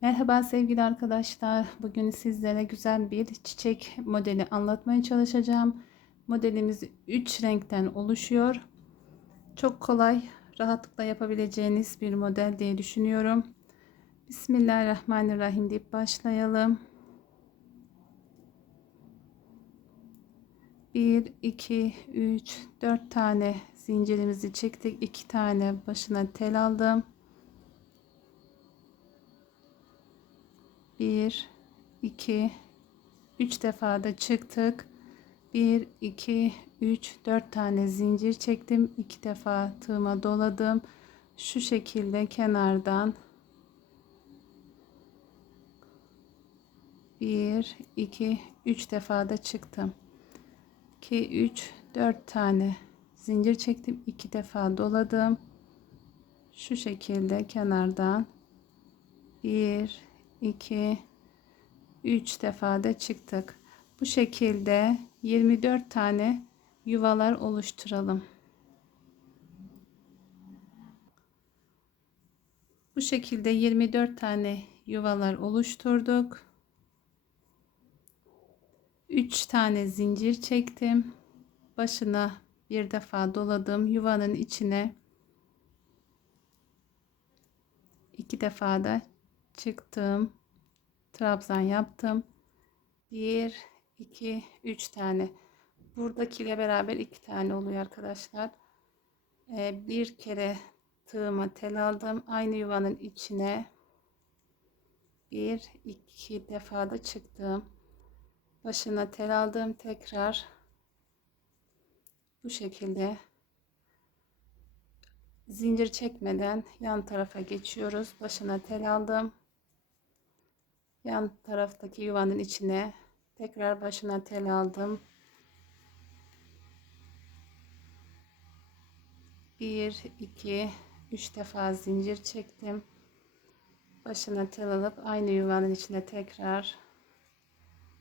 Merhaba sevgili arkadaşlar. Bugün sizlere güzel bir çiçek modeli anlatmaya çalışacağım. Modelimiz 3 renkten oluşuyor. Çok kolay, rahatlıkla yapabileceğiniz bir model diye düşünüyorum. Bismillahirrahmanirrahim deyip başlayalım. 1 2 3 4 tane zincirimizi çektik. 2 tane başına tel aldım. 1 2 3 defa da çıktık. 1 2 3 4 tane zincir çektim. 2 defa tığıma doladım. Şu şekilde kenardan. 1 2 3 defa da çıktım. 2 3 4 tane zincir çektim. 2 defa doladım. Şu şekilde kenardan. 1 2 3 defa da çıktık. Bu şekilde 24 tane yuvalar oluşturalım. Bu şekilde 24 tane yuvalar oluşturduk. 3 tane zincir çektim. Başına bir defa doladım. Yuvanın içine iki defa da çıktım. Trabzan yaptım. 1 2 3 tane. Buradakiyle beraber iki tane oluyor arkadaşlar. Ee, bir kere tığıma tel aldım. Aynı yuvanın içine bir iki defa da çıktım. Başına tel aldım. Tekrar bu şekilde zincir çekmeden yan tarafa geçiyoruz. Başına tel aldım yan taraftaki yuvanın içine tekrar başına tel aldım. Bir, iki, üç defa zincir çektim. Başına tel alıp aynı yuvanın içine tekrar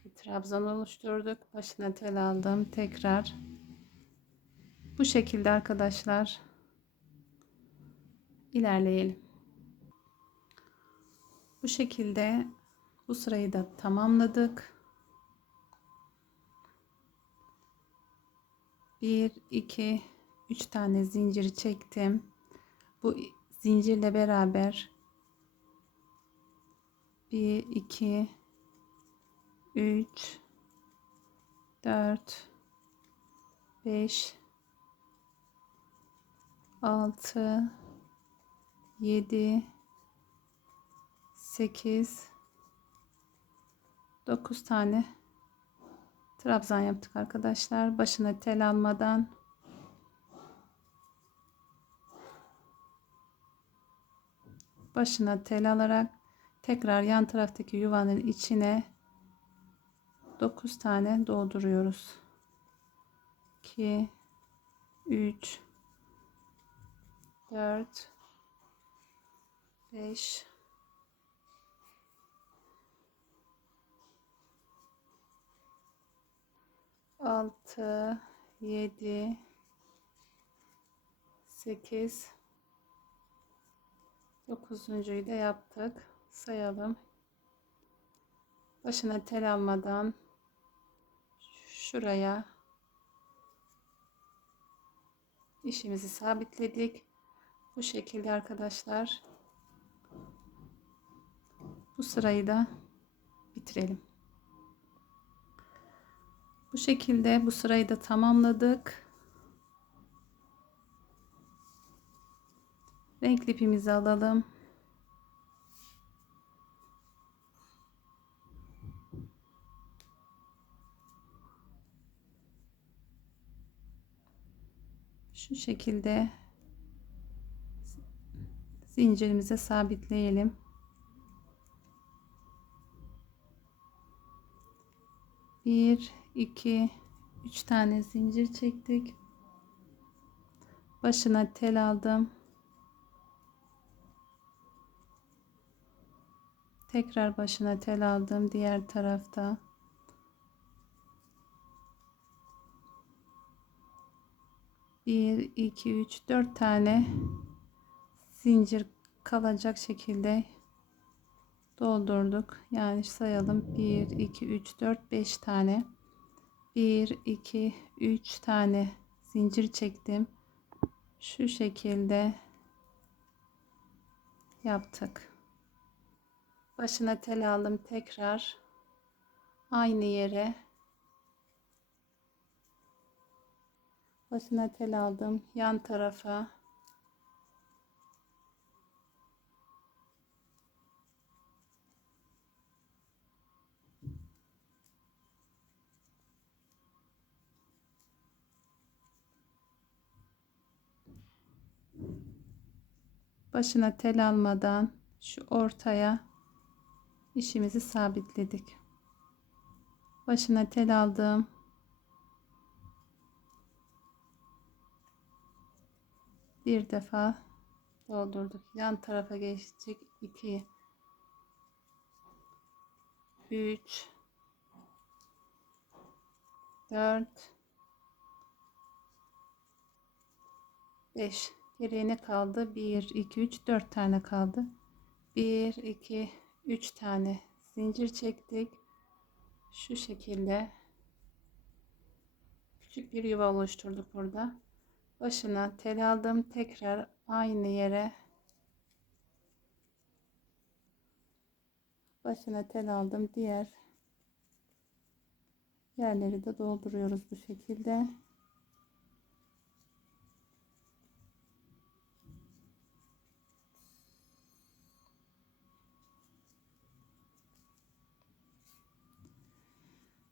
bir trabzan oluşturduk. Başına tel aldım. Tekrar bu şekilde arkadaşlar ilerleyelim. Bu şekilde bu sırayı da tamamladık. 1 2 3 tane zinciri çektim. Bu zincirle beraber 1 2 3 4 5 6 7 8 9 tane trabzan yaptık arkadaşlar. Başına tel almadan başına tel alarak tekrar yan taraftaki yuvanın içine 9 tane dolduruyoruz. 2 3 4 5 6 7 8 9'uncuyu da yaptık. Sayalım. Başına tel almadan şuraya işimizi sabitledik. Bu şekilde arkadaşlar bu sırayı da bitirelim. Bu şekilde bu sırayı da tamamladık. Renkli ipimizi alalım. Şu şekilde zincirimize sabitleyelim. 1 2 3 tane zincir çektik. Başına tel aldım. Tekrar başına tel aldım diğer tarafta. Bir, iki, üç, dört tane zincir kalacak şekilde doldurduk. Yani sayalım 1 2 3 4 5 tane. 1 2 3 tane zincir çektim. Şu şekilde yaptık. Başına tel aldım tekrar aynı yere başına tel aldım yan tarafa başına tel almadan şu ortaya işimizi sabitledik. Başına tel aldım. Bir defa doldurduk. Yan tarafa geçtik. 2 3 4 5 Geriye ne kaldı? 1, 2, 3, 4 tane kaldı. 1, 2, 3 tane zincir çektik. Şu şekilde küçük bir yuva oluşturduk burada. Başına tel aldım. Tekrar aynı yere başına tel aldım. Diğer yerleri de dolduruyoruz bu şekilde.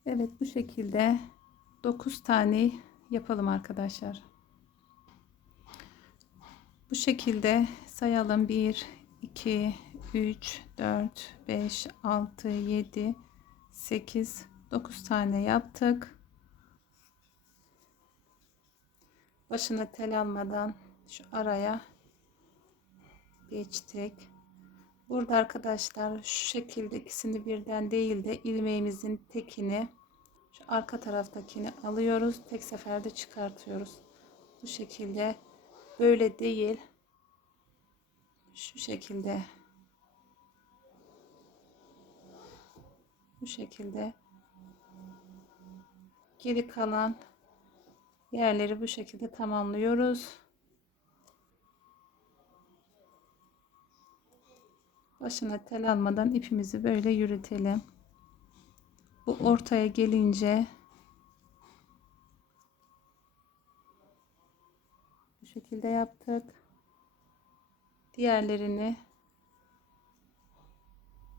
Evet bu şekilde 9 tane yapalım arkadaşlar. Bu şekilde sayalım 1 2 3 4 5 6 7 8 9 tane yaptık. Başına tel almadan şu araya geçtik. Burada arkadaşlar şu şekilde ikisini birden değil de ilmeğimizin tekini şu arka taraftakini alıyoruz. Tek seferde çıkartıyoruz. Bu şekilde böyle değil. Şu şekilde bu şekilde geri kalan yerleri bu şekilde tamamlıyoruz. Başına tel almadan ipimizi böyle yürütelim. Bu ortaya gelince bu şekilde yaptık. Diğerlerini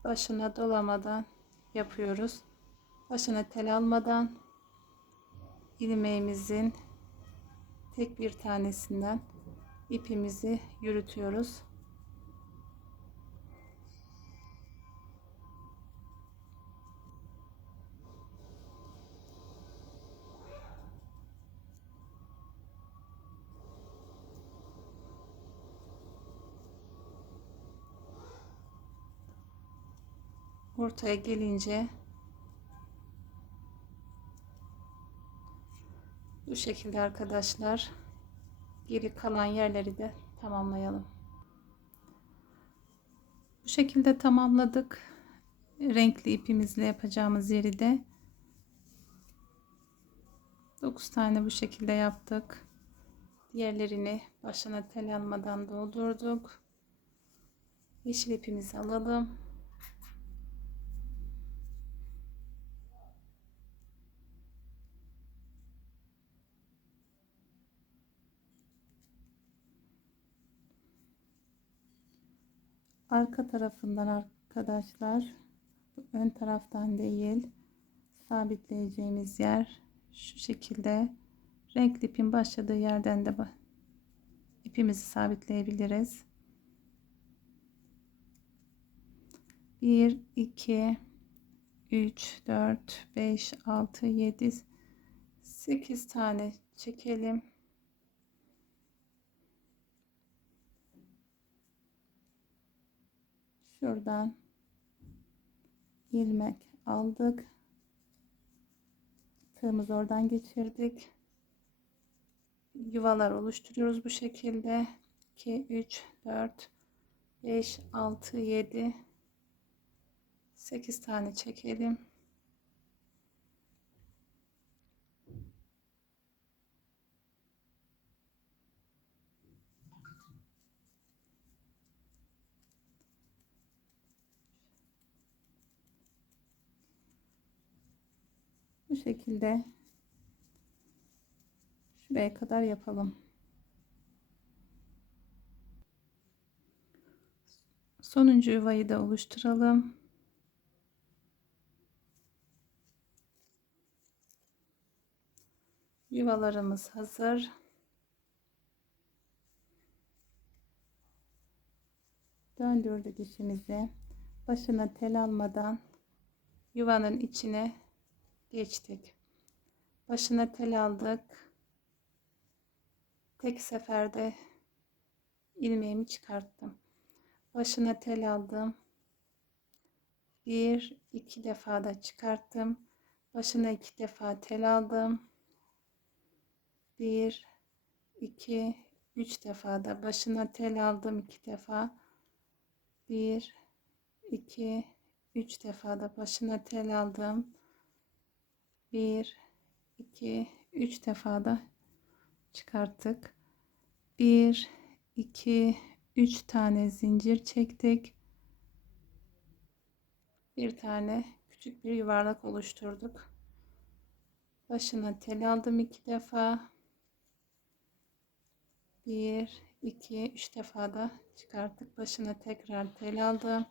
başına dolamadan yapıyoruz. Başına tel almadan ilmeğimizin tek bir tanesinden ipimizi yürütüyoruz. Ortaya gelince bu şekilde arkadaşlar geri kalan yerleri de tamamlayalım. Bu şekilde tamamladık. Renkli ipimizle yapacağımız yeri de 9 tane bu şekilde yaptık. Diğerlerini başına tel almadan doldurduk. Yeşil ipimizi alalım. Arka tarafından arkadaşlar ön taraftan değil sabitleyeceğimiz yer şu şekilde. Renkli ipin başladığı yerden de ipimizi sabitleyebiliriz. 1 2 3 4 5 6 7 8 tane çekelim şuradan ilmek aldık. Tığımızı oradan geçirdik. Yuvalar oluşturuyoruz bu şekilde. 2 3 4 5 6 7 8 tane çekelim. Şekilde şuraya kadar yapalım. Sonuncu yuvayı da oluşturalım. Yuvalarımız hazır. Döndürdük işimizi. Başına tel almadan yuvanın içine geçtik. Başına tel aldık. Tek seferde ilmeğimi çıkarttım. Başına tel aldım. Bir, iki defa da çıkarttım. Başına iki defa tel aldım. Bir, iki, üç defa da başına tel aldım iki defa. Bir, iki, üç defa da başına tel aldım. Bir, iki, üç defa da çıkarttık. Bir, iki, üç tane zincir çektik. Bir tane küçük bir yuvarlak oluşturduk. Başına tel aldım iki defa. Bir, iki, üç defa da çıkarttık. Başına tekrar tel aldım.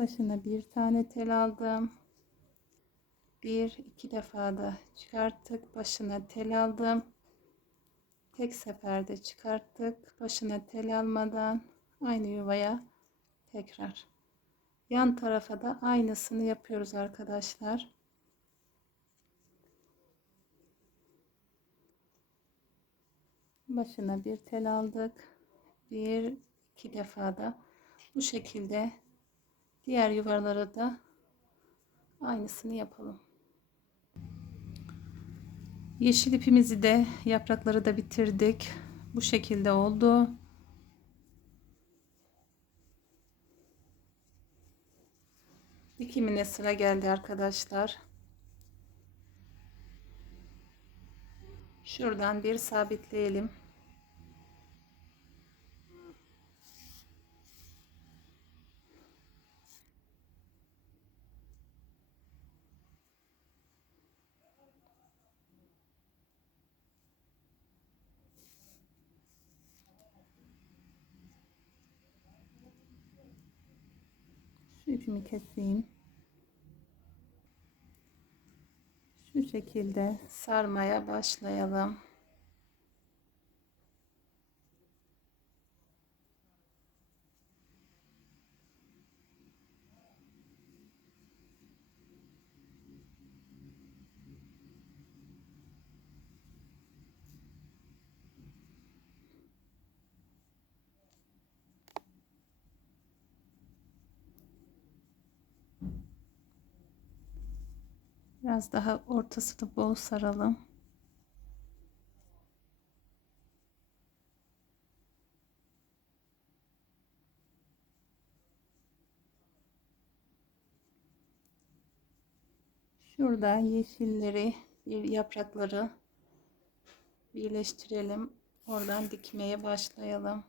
Başına bir tane tel aldım. Bir, iki defa da çıkarttık. Başına tel aldım. Tek seferde çıkarttık. Başına tel almadan aynı yuvaya tekrar. Yan tarafa da aynısını yapıyoruz arkadaşlar. Başına bir tel aldık. Bir, iki defa da bu şekilde diğer yuvalara da aynısını yapalım. Yeşil ipimizi de yaprakları da bitirdik. Bu şekilde oldu. Dikimine sıra geldi arkadaşlar. Şuradan bir sabitleyelim. Şu ipimi keseyim. Şu şekilde sarmaya başlayalım. Biraz daha ortasını bol saralım. Şurada yeşilleri, bir yaprakları birleştirelim. Oradan dikmeye başlayalım.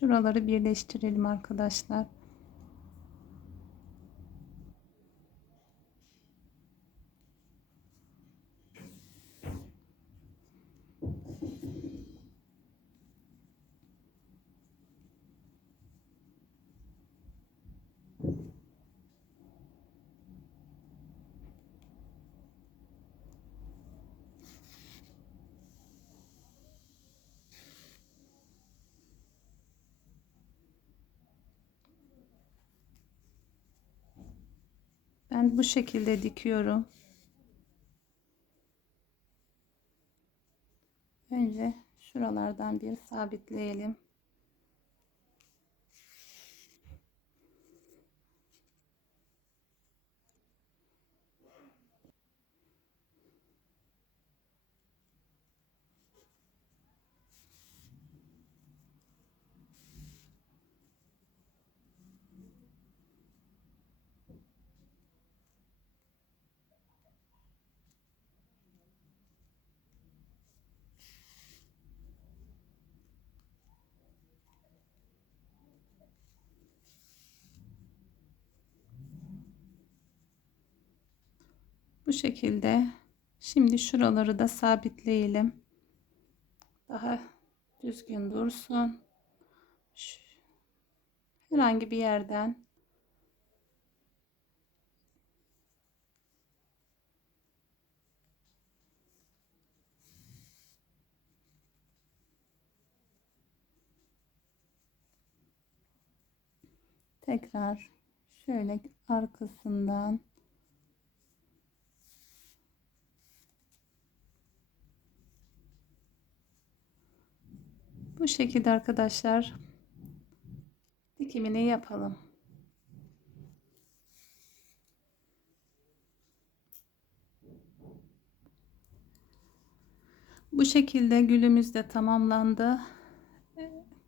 Şuraları birleştirelim arkadaşlar. Ben bu şekilde dikiyorum. Önce şuralardan bir sabitleyelim. Bu şekilde. Şimdi şuraları da sabitleyelim. Daha düzgün dursun. Şu- Herhangi bir yerden tekrar şöyle arkasından Bu şekilde arkadaşlar dikimini yapalım. Bu şekilde gülümüz de tamamlandı.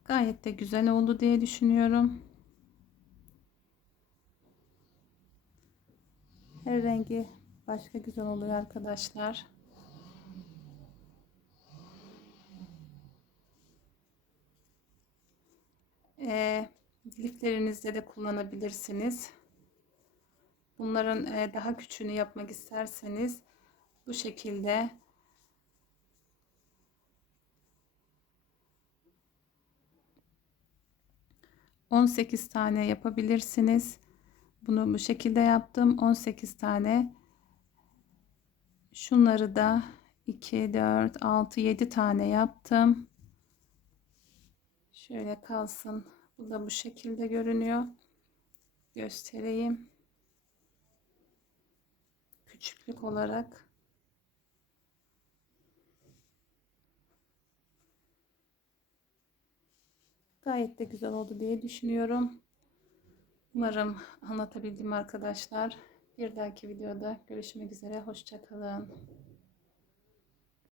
Gayet de güzel oldu diye düşünüyorum. Her rengi başka güzel oluyor arkadaşlar. Liflerinizde de kullanabilirsiniz. Bunların e, daha küçüğünü yapmak isterseniz bu şekilde on sekiz tane yapabilirsiniz. Bunu bu şekilde yaptım. 18 tane. Şunları da 2, 4, 6, 7 tane yaptım. Şöyle kalsın. Bu da bu şekilde görünüyor. Göstereyim. Küçüklük olarak. Gayet de güzel oldu diye düşünüyorum. Umarım anlatabildim arkadaşlar. Bir dahaki videoda görüşmek üzere. Hoşçakalın.